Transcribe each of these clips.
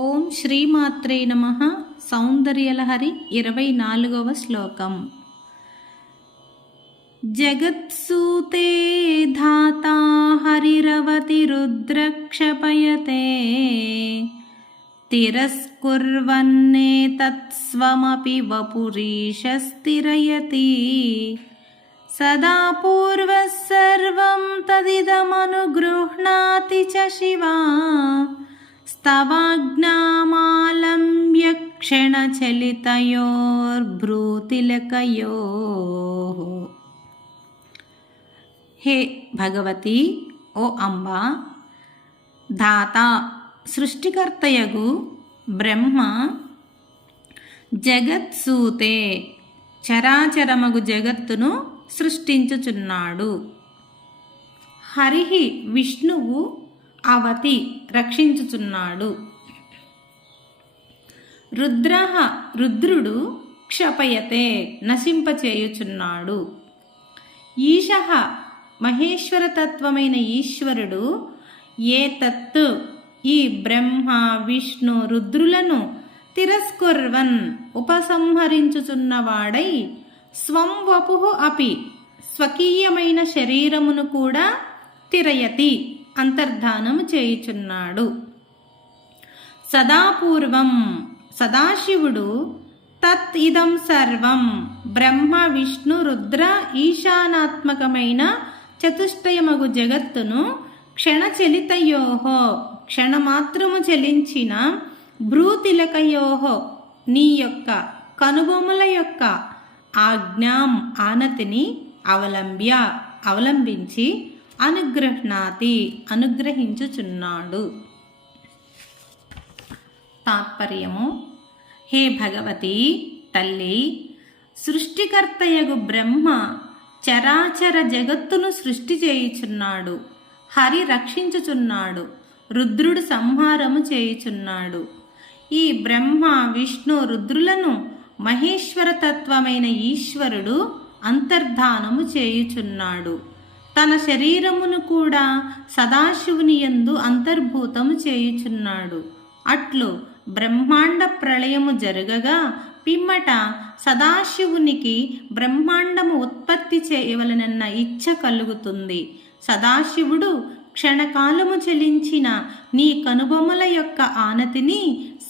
ఓం శ్రీమాత్రే నమ సౌందర్యలహరి ఇరవై నాలుగవ శ్లోకం జగత్సూతే ధాతా హరిరవతి రుద్రక్షపయతే తిరస్కుర్వన్నే తత్స్వమపి వపురీశస్థిరయతి సదా పూర్వः सर्वं तदिदमनुगृह्णाति च शिवा स्तवाज्ञामालम्ब्य क्षणचलितयोर्भ्रूतिलकयोः హే భగవతి ఓ అంబా దాత సృష్టికర్తయగు బ్రహ్మ జగత్సూతే చరాచరమగు జగత్తును సృష్టించుచున్నాడు హరిహి విష్ణువు అవతి రక్షించుచున్నాడు. రుద్ర రుద్రుడు క్షపయతే నశింపచేయుచున్నాడు. ఈశ మహేశ్వరతత్వమైన ఈశ్వరుడు ఏ తత్తు ఈ బ్రహ్మ విష్ణు రుద్రులను తిరస్కుర్వన్ ఉపసంహరించుచున్నవాడై స్వం వపు అపి స్వకీయమైన శరీరమును కూడా తిరయతి. అంతర్ధానము చేయుచున్నాడు. సదాపూర్వం సదాశివుడు తత్ ఇదం సర్వం బ్రహ్మ విష్ణు రుద్ర ఈశానాత్మకమైన చతుష్టయమగు జగత్తును క్షణచలితయోహో క్షణమాత్రము చలించిన భ్రూతిలకయోహో నీ యొక్క కనుబొమ్మల యొక్క ఆజ్ఞాం ఆనతిని అవలంబ్య అవలంబించి అనుగ్రహణాతి అనుగ్రహించుచున్నాడు. తాత్పర్యము హే భగవతి తల్లి సృష్టికర్తయగు బ్రహ్మ చరాచర జగత్తును సృష్టి చేయుచున్నాడు హరి రక్షించుచున్నాడు రుద్రుడు సంహారము చేయుచున్నాడు. ఈ బ్రహ్మ విష్ణు రుద్రులను మహేశ్వర తత్వమైన ఈశ్వరుడు అంతర్ధానము చేయుచున్నాడు. తన శరీరమును కూడా సదాశివుని యందు అంతర్భూతము చేయుచున్నాడు. అట్లు బ్రహ్మాండ ప్రళయము జరగగా పిమ్మట సదాశివునికి బ్రహ్మాండము ఉత్పత్తి చేయవలనన్న ఇచ్ఛ కలుగుతుంది. సదాశివుడు క్షణకాలము చెలించిన నీ కనుబొమ్మల యొక్క ఆనతిని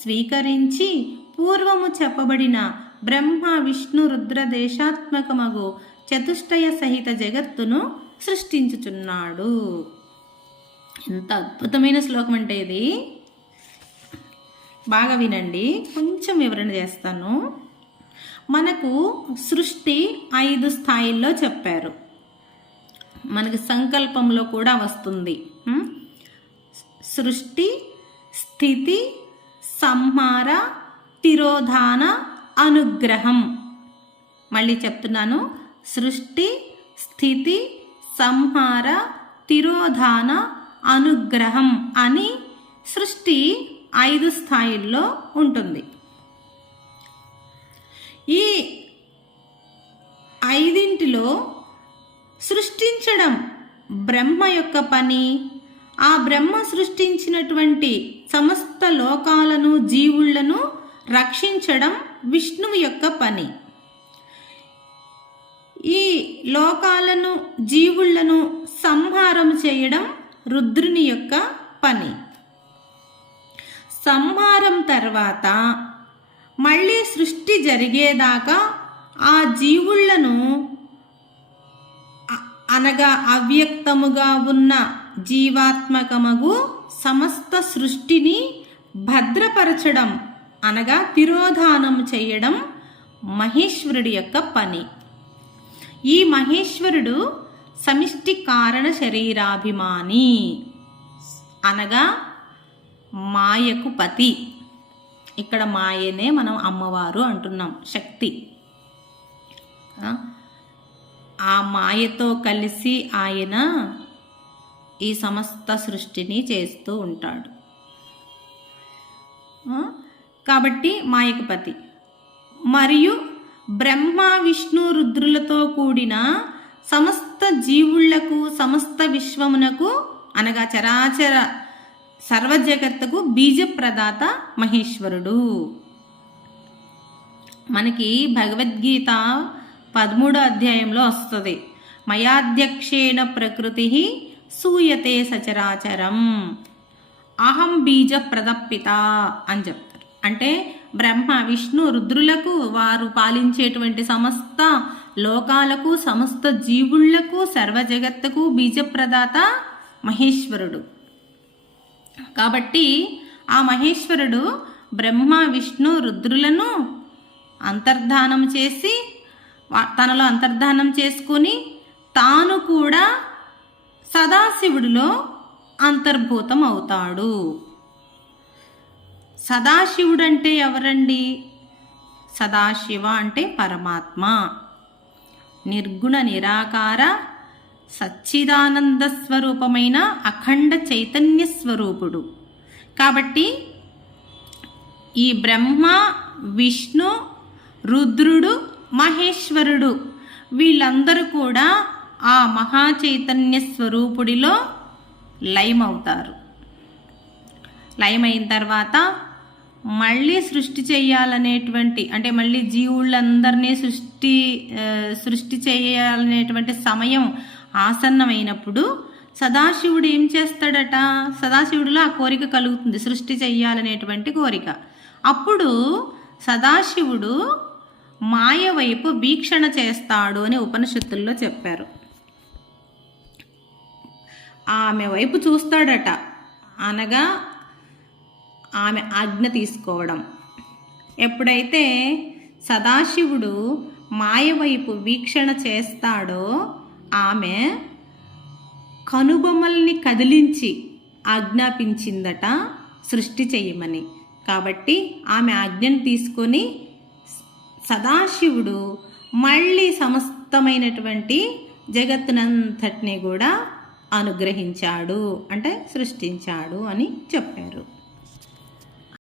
స్వీకరించి పూర్వము చెప్పబడిన బ్రహ్మ విష్ణు రుద్ర దేశాత్మకమగు చతుష్టయ సహిత జగత్తును సృష్టించుచున్నాడు. ఎంత అద్భుతమైన శ్లోకం అంటే ఇది. బాగా వినండి. కొంచెం వివరణ చేస్తాను. మనకు సృష్టి ఐదు స్థాయిల్లో చెప్పారు. మనకి సంకల్పంలో కూడా వస్తుంది. సృష్టి స్థితి సంహార తిరోధాన అనుగ్రహం. మళ్ళీ చెప్తున్నాను. సృష్టి స్థితి సంహార తిరోధాన అనుగ్రహం అని సృష్టి ఐదు స్థాయిల్లో ఉంటుంది. ఈ ఐదింటిలో సృష్టించడం బ్రహ్మ యొక్క పని. ఆ బ్రహ్మ సృష్టించినటువంటి సమస్త లోకాలను జీవుళ్ళను రక్షించడం విష్ణువు యొక్క పని. లోకాలను జీవుళ్ళను సంహారం చేయడం రుద్రుని యొక్క పని. సంహారం తర్వాత మళ్ళీ సృష్టి జరిగేదాకా ఆ జీవుళ్ళను అనగా అవ్యక్తముగా ఉన్న జీవాత్మకమగు సమస్త సృష్టిని భద్రపరచడం అనగా తిరోధానం చేయడం మహేశ్వరుడి యొక్క పని. ఈ మహేశ్వరుడు సమిష్టి కారణ శరీరాభిమాని. అనగా మాయకు పతి. ఇక్కడ మాయనే మనం అమ్మవారు అంటున్నాం శక్తి. ఆ? మాయతో కలిసి ఆయన ఈ సమస్త సృష్టిని చేస్తూ ఉంటాడు. కాబట్టి మాయకు పతి. మరియు బ్రహ్మ విష్ణు రుద్రులతో కూడిన సమస్త జీవుళ్ళకు సమస్త విశ్వమునకు అనగా చరాచర సర్వజగత్తుకు బీజప్రదాత మహేశ్వరుడు. మనకి భగవద్గీత పదమూడో అధ్యాయంలో వస్తుంది. మయాధ్యక్షేణ ప్రకృతి సూయతే సచరాచరం. అహం బీజ ప్రదప్పిత అని చెప్తారు. అంటే బ్రహ్మ విష్ణు రుద్రులకు వారు పాలించేటువంటి సమస్త లోకాలకు సమస్త జీవుళ్ళకు సర్వ జగత్తుకు బీజప్రదాత మహేశ్వరుడు. కాబట్టి ఆ మహేశ్వరుడు బ్రహ్మ విష్ణు రుద్రులను అంతర్ధానం చేసి తనలో అంతర్ధానం చేసుకొని తాను కూడా సదాశివుడిలో అంతర్భూతం అవుతాడు సదాశివుడు అంటే ఎవరండి? సదాశివ అంటే పరమాత్మ. నిర్గుణ నిరాకార సచ్చిదానంద స్వరూపమైన అఖండ చైతన్య స్వరూపుడు కాబట్టి ఈ బ్రహ్మ విష్ణు రుద్రుడు మహేశ్వరుడు వీళ్ళందరూ కూడా ఆ మహా చైతన్య స్వరూపుడిలో లయమవుతారు. లయమైన తర్వాత మళ్ళీ సృష్టి చేయాలనేటువంటి అంటే మళ్ళీ జీవులందరినీ సృష్టి సృష్టి చేయాలనేటువంటి సమయం ఆసన్నమైనప్పుడు సదాశివుడు ఏం చేస్తాడట? సదాశివుడిలో ఆ కోరిక కలుగుతుంది సృష్టి చెయ్యాలనేటువంటి కోరిక. అప్పుడు సదాశివుడు మాయ వైపు వీక్షణ చేస్తాడు అని ఉపనిషత్తుల్లో చెప్పారు. ఆమె వైపు చూస్తాడట. అనగా ఆమె ఆజ్ఞ తీసుకోవడం. ఎప్పుడైతే సదాశివుడు మాయ వైపు వీక్షణ చేస్తాడో ఆమె కనుబొమ్మల్ని కదిలించి ఆజ్ఞాపించిందట సృష్టి చేయమని. కాబట్టి ఆమె ఆజ్ఞను తీసుకొని సదాశివుడు మళ్ళీ సమస్తమైనటువంటి జగత్తునంతటిని కూడా అనుగ్రహించాడు అంటే సృష్టించాడు అని చెప్పారు.